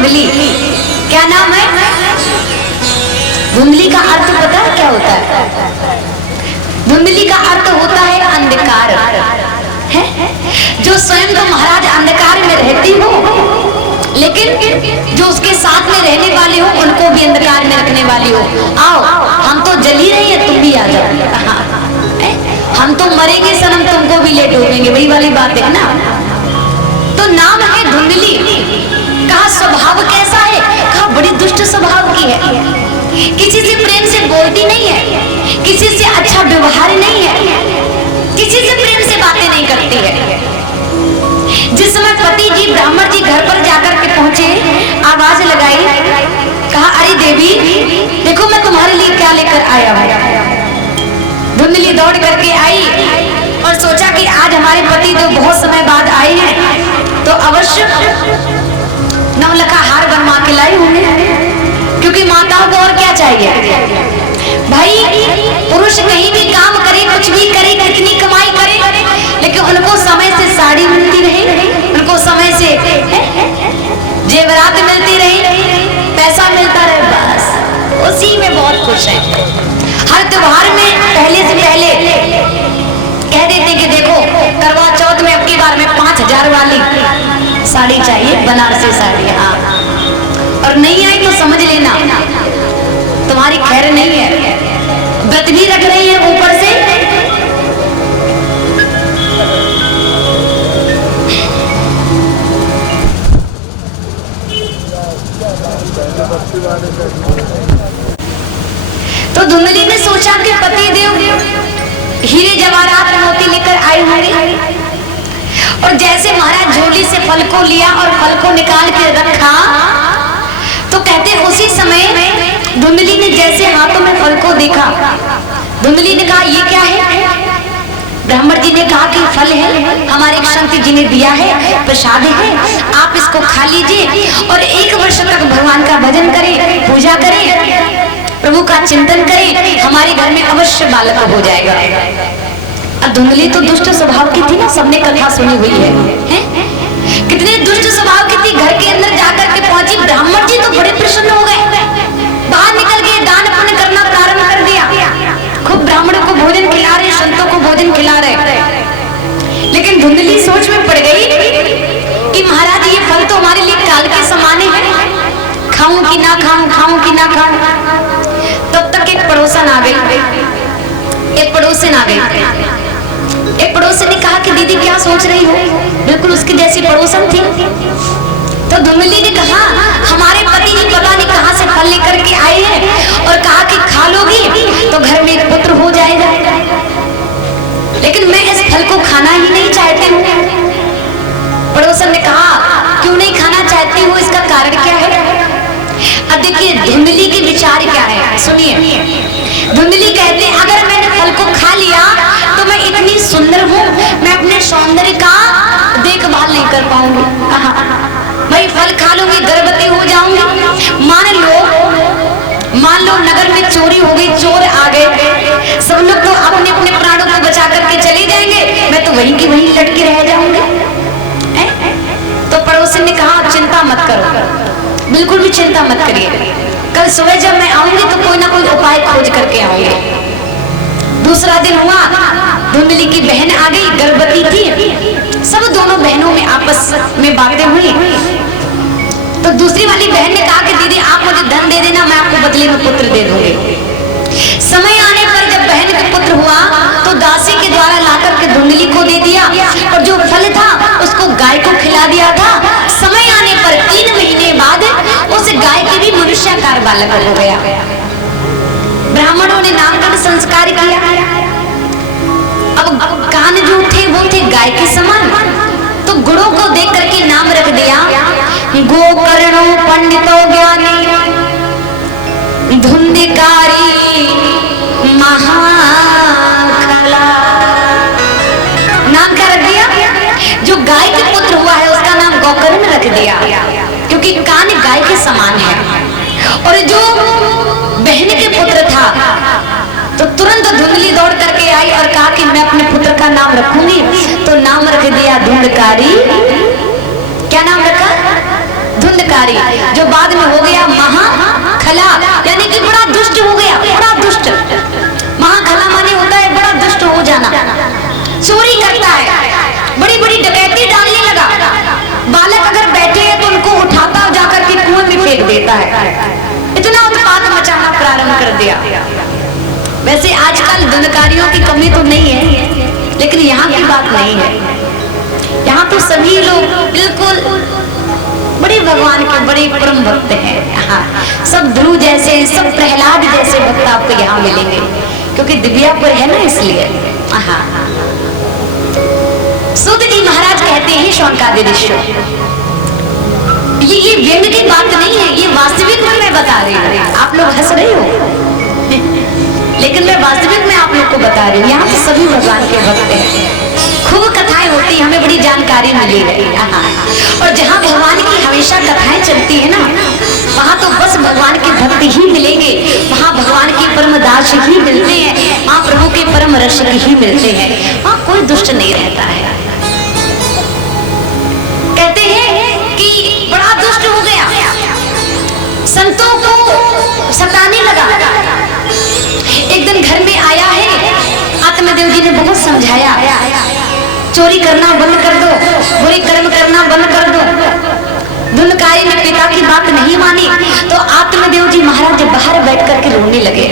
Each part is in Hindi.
धुंधली। क्या नाम है? धुंधली का अर्थ पता है क्या होता है? धुंधली का अर्थ होता है अंधकार है? जो स्वयं तो महाराज अंधकार में रहती हो, लेकिन जो उसके साथ में रहने वाले हो उनको भी अंधकार में रखने वाली हो। आओ, हम तो जल ही रही है, तुम भी आ जाओ। हम तो मरेंगे सनम, तुमको भी ले डूबेंगे, वही वाली बात है ना। तो नाम है धुंधली। कहा स्वभाव कैसा है? कहा बड़ी दुष्ट स्वभाव की है, किसी से प्रेम से बोलती नहीं है, किसी से अच्छा व्यवहार नहीं है, किसी से प्रेम से बातें नहीं करती है। जिस समय पति जी ब्राह्मण जी घर पर जाकर के पहुंचे, आवाज लगाई, कहा अरे देवी देखो मैं तुम्हारे लिए क्या लेकर आया हूं। धुंधली दौड़ करके आई और सोचा कि आज हमारे पति जो बहुत समय बाद आए हैं तो अवश्य नवलखा हार बनवा के लाई होंगे, क्योंकि माताओं को और क्या चाहिए भाई। पुरुष कहीं भी काम करे, कुछ भी करे, कितनी कमाई करे, लेकिन उनको समय से साड़ी मिलती रहे, उनको समय से जेवरात मिलती रहे, पैसा मिलता रहे, बस उसी में बहुत खुश है। हर त्योहार में पहले से पहले कह देते कि देखो करवा चौथ में अबकी बार में 5000 वाली साड़ी चाहिए, बनारसी साड़ी। हाँ, और नहीं आई तो समझ लेना तुम्हारी खैर नहीं है। व्रत भी रख रही है ऊपर से, तो धुंधली ने सोचा कि पति देव हीरे जवाहरात मोती लेकर आए होंगे, और जैसे महाराज झोली से फल को लिया और फल को निकाल के रखा, तो कहते उसी समय धुंधली ने जैसे हाथों में फल को देखा, धुंधली ने कहा ये क्या है? ब्राह्मण जी ने कहा कि फल है, हमारे संत जी ने दिया है, प्रसाद है, आप इसको खा लीजिए और 1 वर्ष तक भगवान का भजन करें, पूजा करें, प्रभु का चिंतन करें, हमारे घर में अवश्य बालक हो जाएगा। और धुंधली तो दुष्ट स्वभाव की थी ना, सबने कथा सुनी हुई है, कितने दुष्ट स्वभाव की थी। घर के अंदर जाकर के पहुंची, ब्राह्मण जी तो बड़े प्रसन्न हो गए, बाहर निकल के दान पुण्य करना प्रारंभ कर दिया, खूब ब्राह्मणों को भोजन खिला रहे, संतों को भोजन खिला रहे। लेकिन धुंधली सोच में पड़ गई कि महाराज ये फल तो हमारे लिए काल के समान है, खाऊं कि ना खाऊं, खाऊं कि ना खाऊं। तब तक एक पड़ोसन आ गई, एक पड़ोसन आ गई। एक पड़ोसन ने कहा कि दीदी क्या सोच रही हो? बिल्कुल उसकी जैसी पड़ोसन थी। तो धुंधली ने कहा हमारे पति जी पता नहीं कहां से फल लेकर के आए हैं और कहा कि खा लोगी तो घर में एक पुत्र हो जाएगा, लेकिन मैं इस फल को खाना ही नहीं चाहती हूँ। पड़ोसन ने कहा क्यों नहीं खाना चाहती हूँ, इसका कारण क्या है? अब देखिए धुंधली के विचार क्या है, सुनिए। धुंधली कहते हैं अगर मैंने फल को खा लिया तो मैं इतनी सुंदर हूँ, मैं अपने सौंदर्य का देखभाल नहीं कर पाऊंगी। भाई फल खा लूंगी, गर्भवती हो जाऊंगी। मान लो नगर में चोरी हो गई, चोर आ गए, सब लोग तो अपने अपने प्राणों को बचा करके चले जाएंगे, मैं तो वहीं की वहीं लटके रह जाऊंगी। तो पड़ोसन ने कहा चिंता मत करो, बिल्कुल भी चिंता मत करिए, कल सुबह जब मैं आऊंगी तो कोई ना कोई उपाय खोज करके आऊंगी। दूसरा दिन हुआ, धुंधली की बहन आ गई, गर्भवती थी। सब दोनों बहनों में आपस में बातें हुई, तो दूसरी वाली बहन ने कहा कि दीदी आप मुझे धन दे देना, मैं आपको बदले में पुत्र दे दूंगी। समय आने पर जब बहन का पुत्र हुआ तो दासी के द्वारा लाकर के धुंधली को दे दिया, और जो फल था उसको गाय को खिला दिया था। समय आने पर 3 महीने बाद उस गाय के भी मनुष्याकार बालक हो गया। ब्राह्मणों ने नामकरण संस्कार किया। अब कान जो थे वो थे गाय के समान, तो गुणों को देख करके नाम रख दिया गोकर्णो पंडितो ज्ञानी धुंधिकारी महाखला। नाम क्या रख दिया? जो गाय के पुत्र हुआ है उसका नाम गोकर्ण रख दिया, क्योंकि कान गाय के समान है। और जो बहन के पुत्र था तो तुरंत धुंधली दौड़ करके आई और कहा कि मैं अपने पुत्र का नाम रखूंगी, तो नाम रख दिया धुंधकारी। क्या नाम रखा? धुंधकारी। जो बाद में हो गया महाखला, यानी कि बड़ा दुष्ट हो गया, बड़ा दुष्ट। महाखला माने होता है बड़ा दुष्ट हो जाना। चोरी करता है, बड़ी बड़ी डकैती डालने लगा। बालक अगर बैठे हैं तो उनको उठाता और जाकर के कुएं में फेंक देता है। इतना उत्पात मचाना प्रारंभ कर दिया। वैसे आजकल धनकारियों की कमी तो नहीं है, लेकिन यहाँ की बात नहीं है। यहाँ तो सभी लोग बिल्कुल बड़े भगवान के बड़े परम भक्त हैं। हाँ, सब ध्रुव जैसे, सब प्रहलाद जैसे भक्त आपको यहाँ मिलेंगे, क्योंकि दिव्यापुर है ना, इसलिए। हाँ, सूत जी महाराज कहते हैं शौनकादि ऋषि, ये व्यंग की बात नहीं है, ये वास्तविक में मैं बता रही हूँ। आप लोग हंस रहे हो लेकिन मैं वास्तविक में आप लोग को बता रही हूँ। यहाँ तो सभी भगवान के भक्त हैं, खूब कथाएं होती हैं, हमें बड़ी जानकारी मिली है। और जहाँ भगवान की हमेशा कथाएं चलती है ना, वहाँ तो बस भगवान के भक्त ही मिलेंगे, वहाँ भगवान के परम दास ही मिलते हैं, वहाँ प्रभु के परम रक्षक ही मिलते हैं, वहाँ कोई दुष्ट नहीं रहता है। कहते हैं कि बड़ा दुष्ट हो गया, संतों को सताने लगा। एक दिन घर में आया है, आत्मदेव जी ने बहुत समझाया, चोरी करना बंद कर दो, बुरे कर्म करना बंद कर दो। धुनकारी ने पिता की बात नहीं मानी तो आत्मदेव जी महाराज बाहर बैठ करके रोने लगे।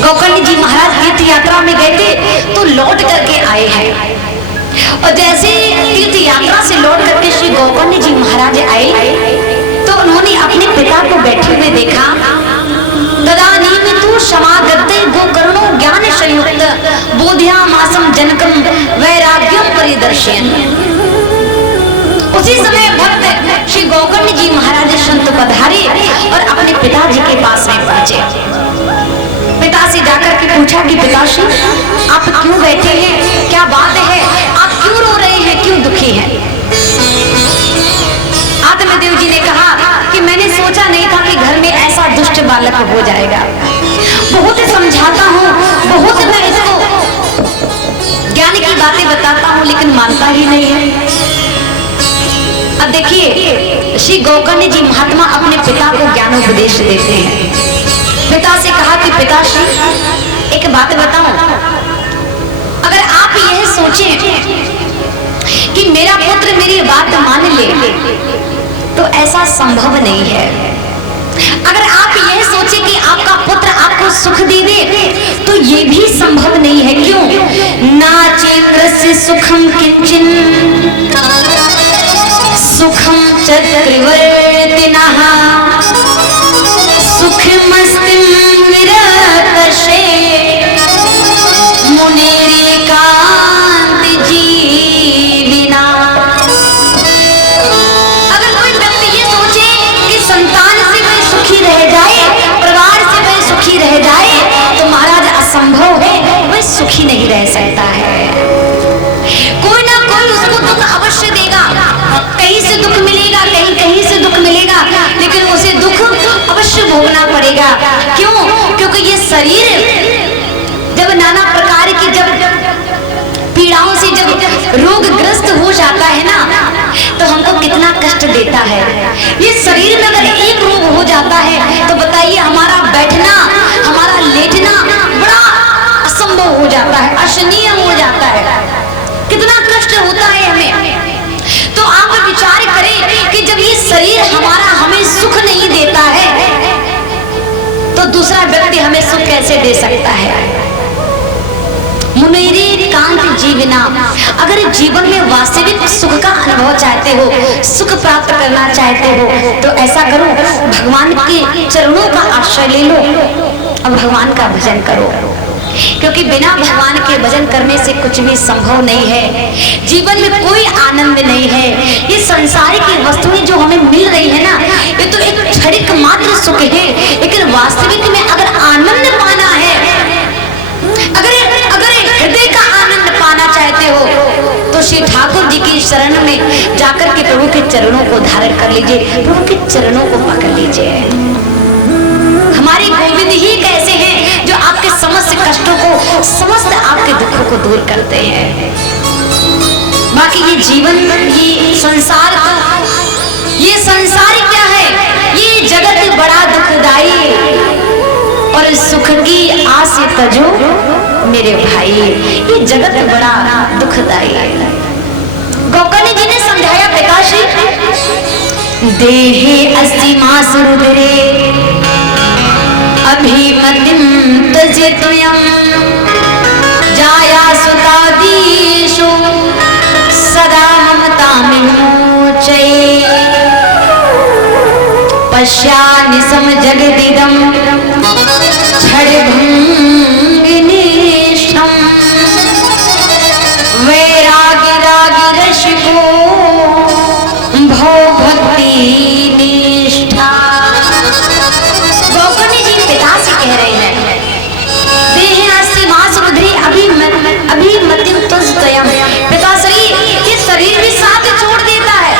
गोकर्ण जी महाराज तीर्थ यात्रा में गए थे तो लौट करके आए हैं, और जैसे तीर्थ यात्रा से लौट करके श्री गोकर्ण जी महाराज आए तो उन्होंने अपने पिता को बैठे हुए देखा। तदानीम तु समागते गोकर्णो ज्ञान संयुक्त बोध्यामासं जनकम वैराग्यम परिदर्शयन्। उसी समय भक्त श्री गोकर्ण जी महाराज संत पधारे और अपने पिताजी के पास में पहुंचे। पिता से जाकर के पूछा कि पिताश्री आप क्यों बैठे हैं, क्या बात है, आप क्यों रो रहे हैं, क्यों दुखी हैं? आत्मदेव जी ने कहा कि मैंने सोचा नहीं था कि घर में ऐसा दुष्ट बालक हो जाएगा। बहुत समझाता हूँ, बहुत मैं इसको ज्ञान की बातें बताता हूँ, लेकिन मानता ही नहीं है। अब देखिए, श्री गोकर्ण जी महात्मा अपने पिता को ज्ञानोपदेश देते हैं। पिता से कहा कि पिताश्री एक बात बताऊं, अगर आप यह सोचें कि मेरा पुत्र मेरी बात मान ले तो ऐसा संभव नहीं है। अगर आप यह सोचें कि आपका पुत्र आपको सुख देवे तो ये भी संभव नहीं है। क्यों? नाचेन्द्रस्य सुखम किंचिन सुखम चक्रवर्तिनः सुखमस्तिं विरतशे मुनिरेकांत जीविना। अगर कोई व्यक्ति ये सोचे कि संतान से वह सुखी रह जाए, परिवार से वह सुखी रह जाए, तो महाराज असंभव है, वह सुखी नहीं रह सकता है। कोई ना कोई उसको दुख अवश्य देगा, कहीं से दुख मिलेगा, कहीं से दुख मिलेगा, लेकिन उसे दुख अवश्य भोगना पड़ेगा। क्यों? क्योंकि ये शरीर जब नाना प्रकार की जब पीड़ाओं से जब रोगग्रस्त हो जाता है ना, तो हमको कितना कष्ट देता है। ये शरीर में अगर एक रोग हो जाता है तो बताइए हमारा बैठना, हमारा लेटना बड़ा असंभव हो जाता है, अशनीय हो जाता है, कितना कष्ट होता है हमें। तो आप विचार करें कि जब ये शरीर हमारा हमें सुख नहीं देता है तो दूसरा व्यक्ति हमें सुख कैसे दे सकता है? मुनिरेकांत जीविना। अगर जीवन में वास्तविक सुख का अनुभव चाहते हो, सुख प्राप्त करना चाहते हो, तो ऐसा करो, भगवान के चरणों का आश्रय ले लो और भगवान का भजन करो। क्योंकि बिना भगवान के भजन करने से कुछ भी संभव नहीं है। जीवन में कोई आनंद नहीं है। ये संसार की वस्तुएं जो हमें मिल रही है ना, ये तो एक क्षणिक मात्र सुख है, लेकिन वास्तविक में अगर आनंद पाना है, अगर हृदय का आनंद पाना चाहते हो तो श्री ठाकुर जी की शरण में जाकर के प्रभु के चरणों को धारण कर लीजिए, प्रभु के चरणों को पकड़ लीजिए। हमारे गोविंद ही कैसे हैं जो आपके समस्त कष्टों को, समस्त आपके दुखों को दूर करते हैं। बाकी ये जीवन, ये संसार क्या है? सुख की आस तजो मेरे भाई, ये जगत बड़ा दुखदाई है। गोकर्ण जी ने समझाया, पिताश्री देहे अस्ति मास रुद्रे अभिमतिम तजितयम् जाया सुतादीशो सदा ममतामिमोचये पश्यामि सम जगदिदं क्षणभङ्गिनिष्ठं वैरागी रागी रसिको भो भक्ति निष्ठा। गोकर्ण जी पिता से कह रहे हैं, देहे अस्ति मास रुद्रे अभिमतिम तजितयम्। पिताश्री ये शरीर भी साथ छोड़ देता है।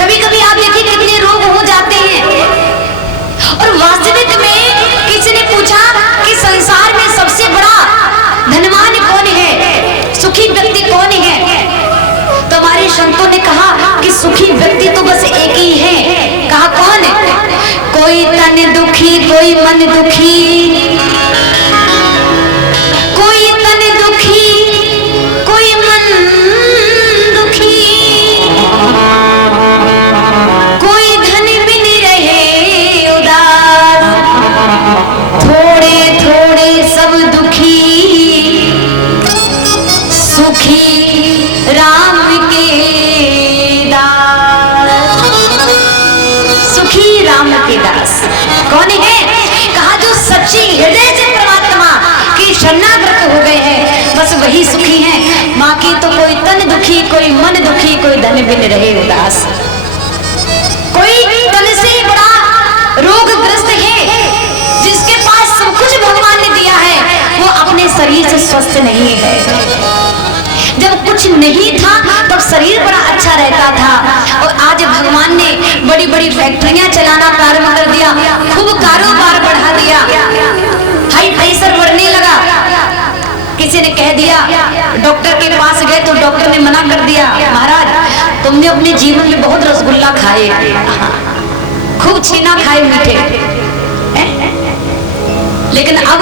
कभी कभी आप देखिए कितने रोग हो जाते हैं। और वास्तविक में किसी ने पूछा कि संसार में सबसे बड़ा धनवान कौन है, सुखी व्यक्ति कौन है, तो हमारे संतों ने कहा कि सुखी व्यक्ति तो बस एक ही है। कहा कौन है? कोई तन दुखी, कोई मन दुखी, कोई तन दुखी, कोई मन दुखी, कोई धन बिन रहे उदास, थोड़े थोड़े सब दुखी, सुखी राम के दास। सुखी राम के दास कौन है? कहा जो सच्ची हृदय से परमात्मा की शरणागत हो गए हैं, बस वही सुखी हैं। बाकी तो कोई तन दुखी, कोई मन दुखी, कोई धन बिन रहे उदास। कोई तन से बड़ा रोगग्रस्त है, जिसके पास सब कुछ भगवान ने दिया है, वो अपने शरीर से स्वस्थ नहीं है। जब कुछ नहीं था तब शरीर बड़ा अच्छा रहता था, और आज भगवान ने बड़ी बड़ी फैक्ट्रियां चलाना प्रारंभ कर दिया, खूब कारोबार बढ़ा दिया, हाई प्रेशर बढ़ने लगा। किसी ने कह दिया, डॉक्टर के पास गए तो डॉक्टर ने मना कर दिया, महाराज तुमने अपने जीवन में बहुत रसगुल्ला खाए, खूब छीना खाए मीठे, लेकिन अब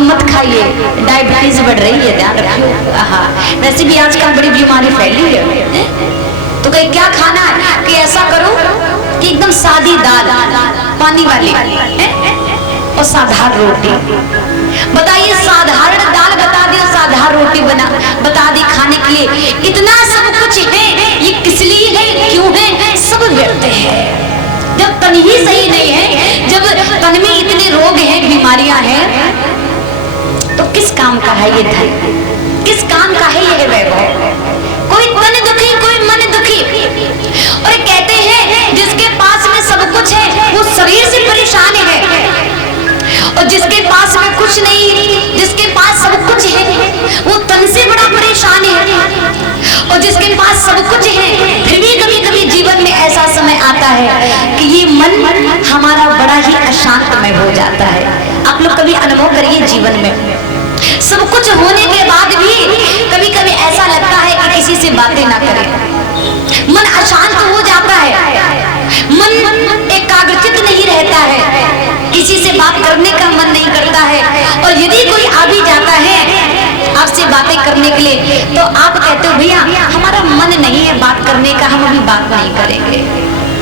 मत खाइए, डायबिटीज बढ़ रही है, ध्यान रखिए। वैसे भी आजकल बड़ी बीमारी फैली है। तो कहीं क्या खाना है कि ऐसा करो कि एकदम सादी दाल पानी वाली और साधारण रोटी। बताइए, साधारण दाल बता दी और साधारण रोटी बता दी खाने के लिए, इतना सब कुछ है, ये किस लिए है, क्यों है? सब व्यर्थ है। जब तन ही सही नहीं है, जब तन में इतने रोग हैं, बीमारियां हैं, तो किस काम का है ये धन, किस काम का है ये वैभव? कोई तन दुखी, कोई मन दुखी। और कहते हैं जिसके पास में सब कुछ है वो शरीर से परेशान है, और जिसके पास में कुछ नहीं, जिसके पास सब कुछ है वो तन से बड़ा परेशान है। और जिसके पास सब कुछ है फिर भी कभी कभी जीवन में ऐसा समय आता है कि ये मन हमारा बड़ा ही अशांतमय हो जाता है। आप लोग कभी अनुभव करिए जीवन में, सब कुछ होने के बाद भी कभी कभी ऐसा लगता है कि किसी से बातें ना करें, मन अशांत हो जाता है, मन एकाग्रचित नहीं रहता है, किसी से बात करने का मन नहीं करता है। और यदि कोई आ भी जाता है आपसे बातें करने के लिए तो आप कहते हो भैया हमारा मन नहीं है बात करने का, हम अभी बात नहीं करेंगे।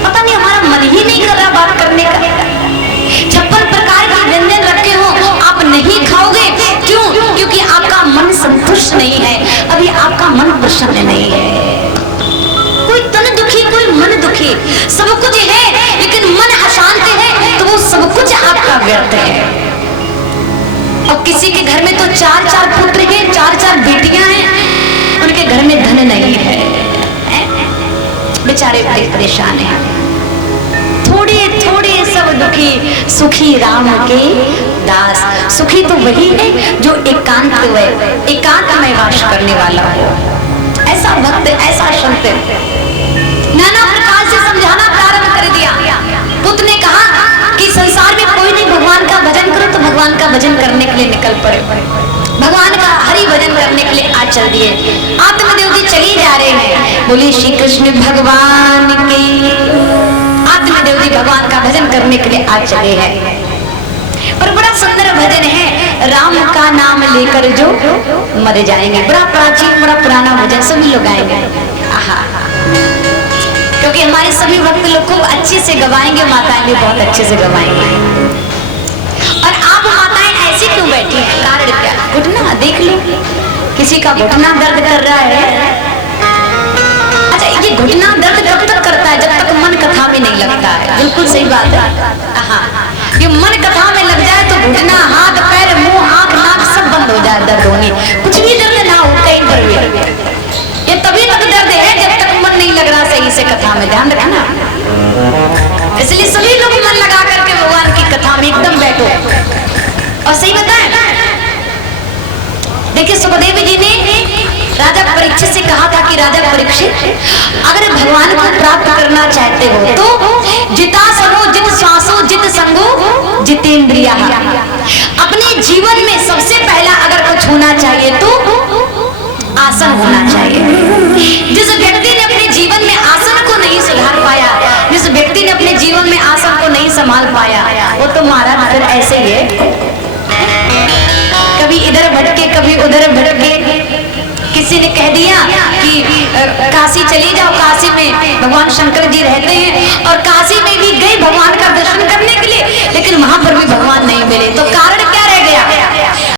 पता नहीं हमारा मन ही नहीं कर रहा बात करने का। 56 प्रकार के व्यंजन रखे हो, आप नहीं खाओगे, क्यों? क्योंकि आपका मन संतुष्ट नहीं है, अभी आपका मन प्रसन्न नहीं है। कोई तन दुखी, कोई मन दुखी, सब कुछ है लेकिन मन अशांत है, तो वो सब कुछ आपका व्यर्थ है। और किसी के घर में तो 4-4 पुत्र हैं, 4-4 बेटियां हैं, उनके घर में धन नहीं है, बेचारे बड़े परेशान हैं। थोड़े थोड़े सब दुखी, सुखी राम के दास। सुखी तो वही है जो एकांत में वास करने वाला हो। ऐसा भक्त, ऐसा संत नाना प्रकार से समझाना प्रारंभ कर दिया। पुत्र ने कहा कि संसार में कोई नहीं, भगवान का भजन करो, तो भगवान का भजन करने के लिए निकल पड़े, भगवान का हरि भजन करने के लिए आज चल दिए। आत्मदेव जी चली जा रहे हैं, बोले श्री कृष्ण भगवान की। आत्मदेव जी भगवान का भजन करने के लिए आज चले हैं। और बड़ा सुंदर भजन है, राम का नाम लेकर जो मर जाएंगे। बड़ा प्राचीन, बड़ा पुराना भजन, सभी लोग गाएंगे। आहा, क्योंकि हमारे सभी भक्त लोग खूब अच्छे से गवाएंगे, माताएं भी बहुत अच्छे से गवाएंगे। और आप माताएं ऐसी क्यों बैठी हैं? कारण क्या? घुटना देख लो, किसी का घुटना दर्द कर रहा है। अच्छा, ये घुटना दर्द कब तक करता है? जब तक मन कथा में नहीं लगता है। बिल्कुल सही बात है। हाँ, ये मन कथा में लग जाए तो घुटना, हाथ, पैर, मुंह, आंख, नाक सब बंद हो जाए दर्द होने। कुछ भी दर्द ना हो कहीं पर भी, ये तभी तक दर्द है जब तक मन नहीं लग रहा सही से कथा में। ध्यान रखना, इसलिए सभी लोग मन लगा करके भगवान की कथा में एकदम बैठो। और सही बताएं, देखिए सुखदेव जी ने राजा परीक्षित से कहा था कि राजा परीक्षित, अगर भगवान को प्राप्त करना चाहते हो तो जिता सनो जित श्वासो जित संगो जितेंद्रिया। अपने जीवन में सबसे पहला अगर कुछ होना चाहिए तो आसन होना चाहिए। जिस व्यक्ति ने अपने जीवन में आसन को नहीं सुधार पाया, जिस व्यक्ति ने अपने जीवन में आसन को नहीं संभाल पाया, वो तो महाराज फिर ऐसे ही है, कभी इधर भटके कभी उधर भटके। किसी ने कह दिया कि काशी चली जाओ, काशी में भगवान शंकर जी रहते हैं, और काशी में भी गए भगवान का दर्शन करने के लिए, लेकिन वहां पर भी भगवान नहीं मिले। तो कारण